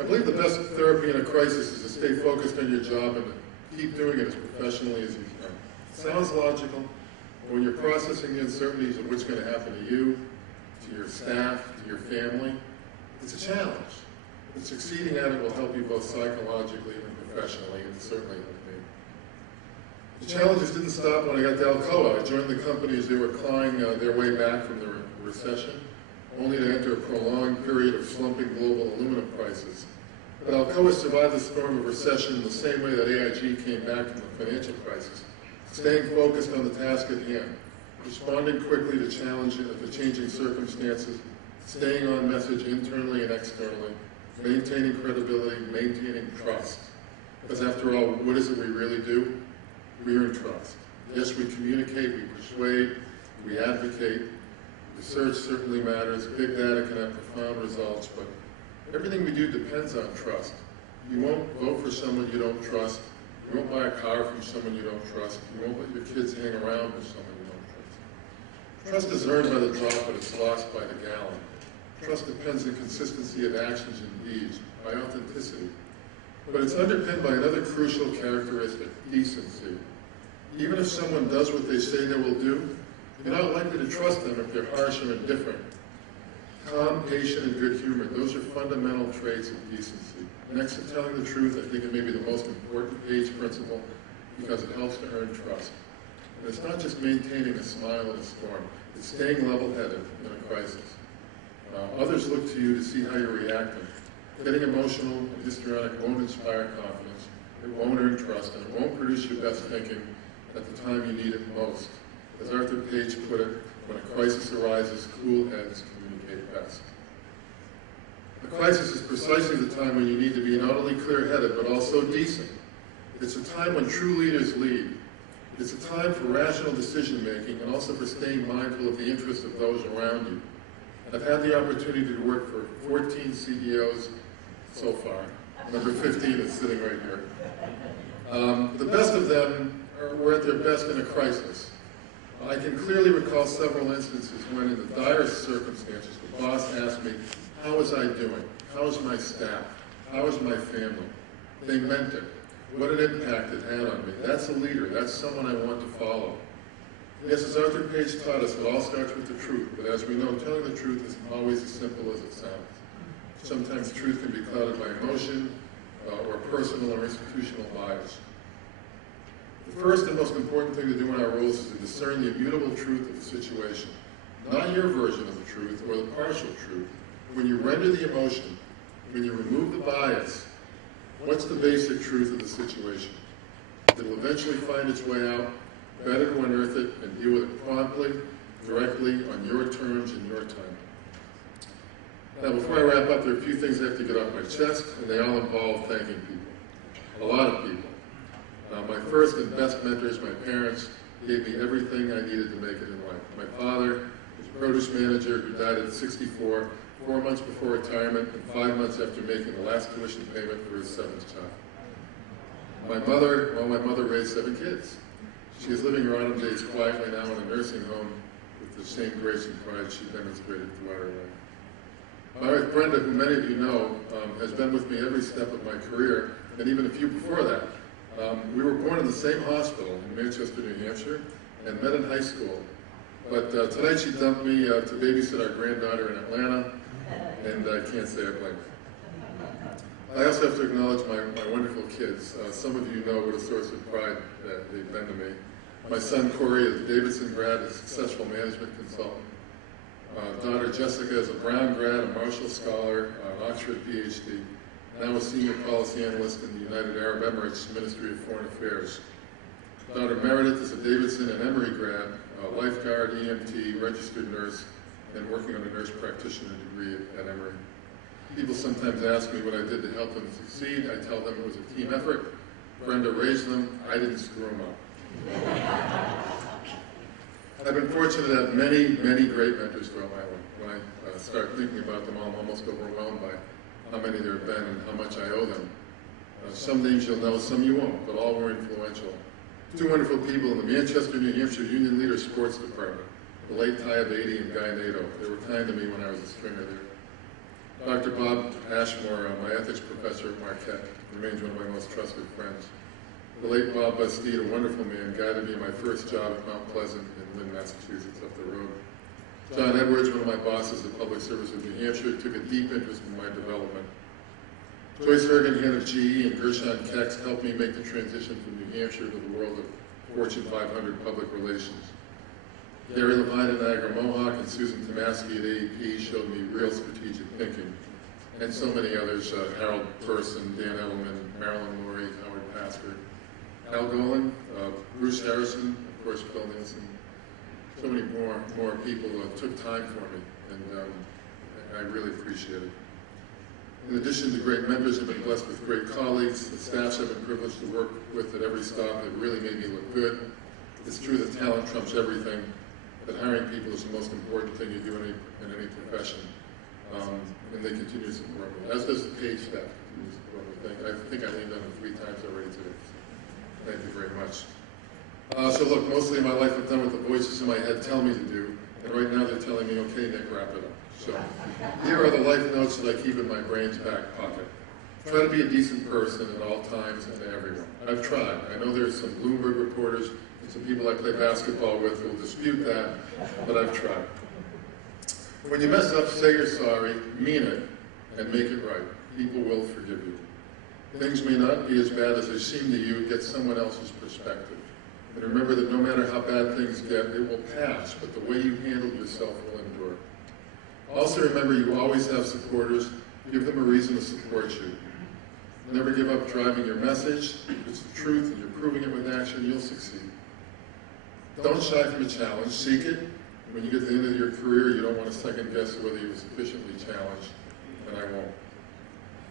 I believe the best therapy in a crisis is to stay focused on your job and to keep doing it as professionally as you can. It sounds logical, but when you're processing the uncertainties of what's going to happen to you, to your staff, to your family, it's a challenge. But succeeding at it will help you both psychologically and professionally, and certainly helped me. The challenges didn't stop when I got to Alcoa. I joined the company as they were clawing their way back from the recession, only to enter a prolonged period of slumping global aluminum prices. But Alcoa survived the storm of recession in the same way that AIG came back from the financial crisis, staying focused on the task at hand, responding quickly to changing circumstances, staying on message internally and externally, maintaining credibility, maintaining trust. Because after all, what is it we really do? We earn trust. Yes, we communicate, we persuade, we advocate. Research certainly matters. Big data can have profound results, but everything we do depends on trust. You won't vote for someone you don't trust. You won't buy a car from someone you don't trust. You won't let your kids hang around with someone you don't trust. Trust is earned by the drop, but it's lost by the gallon. Trust depends on consistency of actions and deeds, by authenticity. But it's underpinned by another crucial characteristic, decency. Even if someone does what they say they will do, you're not likely to trust them if they're harsh or indifferent. Calm, patient, and good humor, those are fundamental traits of decency. Next to telling the truth, I think it may be the most important page principle because it helps to earn trust. And it's not just maintaining a smile in a storm, it's staying level-headed in a crisis. Others look to you to see how you're reacting. Getting emotional and histrionic won't inspire confidence, it won't earn trust, and it won't produce your best thinking at the time you need it most. As Arthur Page put it, when a crisis arises, cool heads communicate best. A crisis is precisely the time when you need to be not only clear-headed, but also decent. It's a time when true leaders lead. It's a time for rational decision-making and also for staying mindful of the interests of those around you. I've had the opportunity to work for 14 CEOs so far. Number 15 is sitting right here. The best of them were at their best in a crisis. I can clearly recall several instances when, in the direst circumstances, the boss asked me, how was I doing? How was my staff? How was my family? They meant it. What an impact it had on me. That's a leader. That's someone I want to follow. Yes, as Arthur Page taught us, it all starts with the truth. But as we know, telling the truth isn't always as simple as it sounds. Sometimes truth can be clouded by emotion or personal or institutional bias. The first and most important thing to do in our roles is to discern the immutable truth of the situation. Not your version of the truth or the partial truth. When you render the emotion, when you remove the bias, what's the basic truth of the situation? It will eventually find its way out. Better to unearth it and deal with it promptly, directly, on your terms and your time. Now, before I wrap up, there are a few things I have to get off my chest, and they all involve thanking people. A lot of people. My first and best mentors, my parents, gave me everything I needed to make it in life. My father was a produce manager who died at 64, 4 months before retirement, and 5 months after making the last tuition payment for his 7th child. My mother raised 7 kids. She is living her autumn days quietly now in a nursing home with the same grace and pride she demonstrated throughout her life. My wife Brenda, who many of you know, has been with me every step of my career, and even a few before that. We were born in the same hospital in Manchester, New Hampshire, and met in high school. But tonight she dumped me to babysit our granddaughter in Atlanta, and I can't say I blame her. I also have to acknowledge my wonderful kids. Some of you know what a source of pride that they've been to me. My son Corey is a Davidson grad, a successful management consultant. Daughter Jessica is a Brown grad, a Marshall Scholar, an Oxford PhD, now a senior policy analyst in the United Arab Emirates Ministry of Foreign Affairs. Daughter Meredith is a Davidson and Emory grad, a lifeguard, EMT, registered nurse, and working on a nurse practitioner degree at Emory. People sometimes ask me what I did to help them succeed. I tell them it was a team effort. Brenda raised them. I didn't screw them up. I've been fortunate to have many, many great mentors throughout my life. When I start thinking about them all, I'm almost overwhelmed by how many there have been and how much I owe them. Some names you'll know, some you won't, but all were influential. 2 wonderful people in the Manchester, New Hampshire Union Leader Sports Department, the late Ty Abadi and Guy Nato. They were kind to me when I was a stringer there. Dr. Bob Ashmore, my ethics professor at Marquette, remains one of my most trusted friends. The late Bob Bastide, a wonderful man, guided me in my first job at Mount Pleasant in Lynn, Massachusetts, up the road. John Edwards, one of my bosses at Public Service of New Hampshire, took a deep interest in my development. Joyce Ergen, head of GE, and Gershon Kex helped me make the transition from New Hampshire to the world of Fortune 500 public relations. Gary Levine at Niagara Mohawk and Susan Tomasky at AEP showed me real strategic thinking, and so many others, Harold Person, Dan Edelman, Marilyn Laurie, Howard Pasker, Al Golan, Bruce Harrison, of course, Bill Nielsen. So many more people took time for me, and I really appreciate it. In addition to great mentors, I've been blessed with great colleagues. The staffs I've been privileged to work with at every stop have really made me look good. It's true that talent trumps everything, but hiring people is the most important thing you do in any profession. And they continue to support me, as does the paid staff continue to support me. I think I leaned on them 3 times already today. So thank you very much. So look, mostly in my life I've done what the voices in my head tell me to do, and right now they're telling me, okay, Nick, wrap it up. So here are the life notes that I keep in my brain's back pocket. Try to be a decent person at all times and to everyone. I've tried. I know there's some Bloomberg reporters and some people I play basketball with who will dispute that, but I've tried. When you mess up, say you're sorry, mean it, and make it right. People will forgive you. Things may not be as bad as they seem to you. Get someone else's perspective. And remember that no matter how bad things get, it will pass, but the way you handle yourself will endure. Also remember, you always have supporters. Give them a reason to support you. Never give up driving your message. If it's the truth and you're proving it with action, you'll succeed. Don't shy from a challenge. Seek it. When you get to the end of your career, you don't want to second guess whether you were sufficiently challenged, and I won't.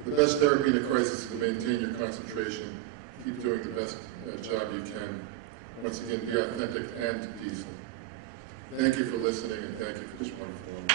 The best therapy in a crisis is to maintain your concentration. Keep doing the best job you can. Once again, be authentic and decent. Thank you for listening, and thank you for this wonderful moment.